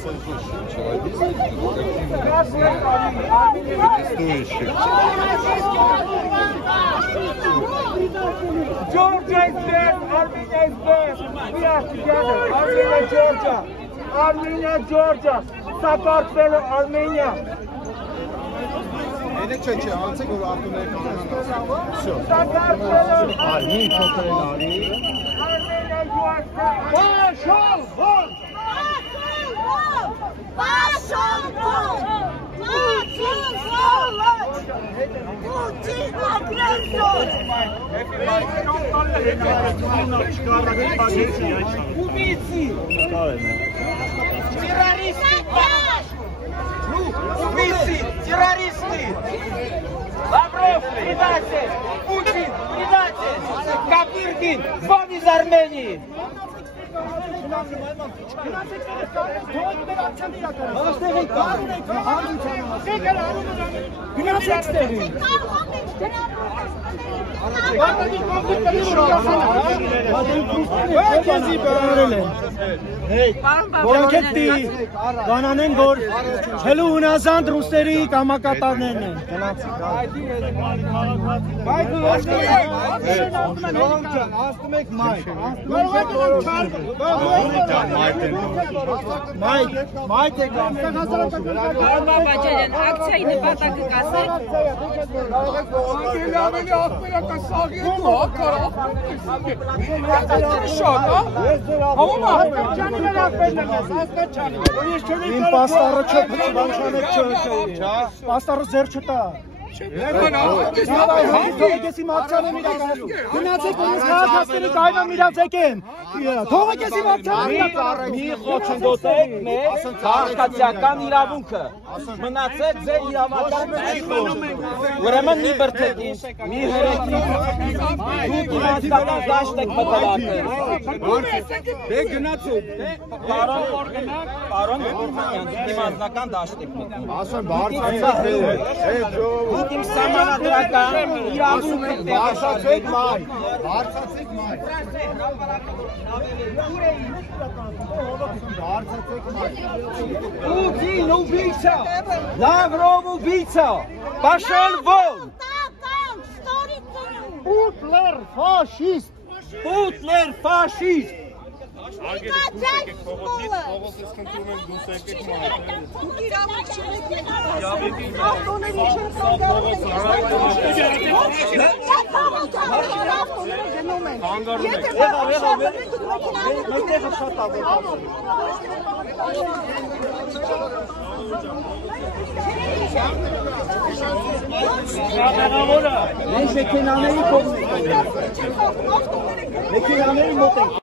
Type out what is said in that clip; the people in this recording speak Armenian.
Georgia is there, Armenia is there. We are together. Armenia, Georgia. Armenia, Georgia. Sakartvelo, Armenia. Террористы! Лавров, предатель! Путин, предатель! Капиркин, вон из Армении! Որոնքեtti կանանեն որ հելու ունազանդ ռուսերի կամակատարներն են Իմ պաստառը չփչվանչանեք պաստառը ձեր չտա Թողեք իմ ակցիաներն իրականացնեմ Գնացեք ինձ քաղաքացիների կայնամ իրացեք եմ Թողեք իմ ակցիաներն իրականացնեմ Մի խոչընդոտեք մեր քաղաքացիական իրավունքը Մնացեք ձեր իրավական Ուրեմն մի բրդեք ինձ Մի հրեքի Դուք իմաստական դաշտ եք մտավակել Դե գնացուկ Պարոն Օրխանյան Դուք իմաստական դաշտ եք մտավակել Ասան բարձացեք Դուք իմ սահմանադրական իրավունք եք Բարձացեք մայ Բարձացեք մայ Putin убийца! Lavrov убийца! Пошел вон! Путлер фашист! Путлер фашист! Մենք մեքենաների կողմից ենք։ Մեքենաների մոտ ենք։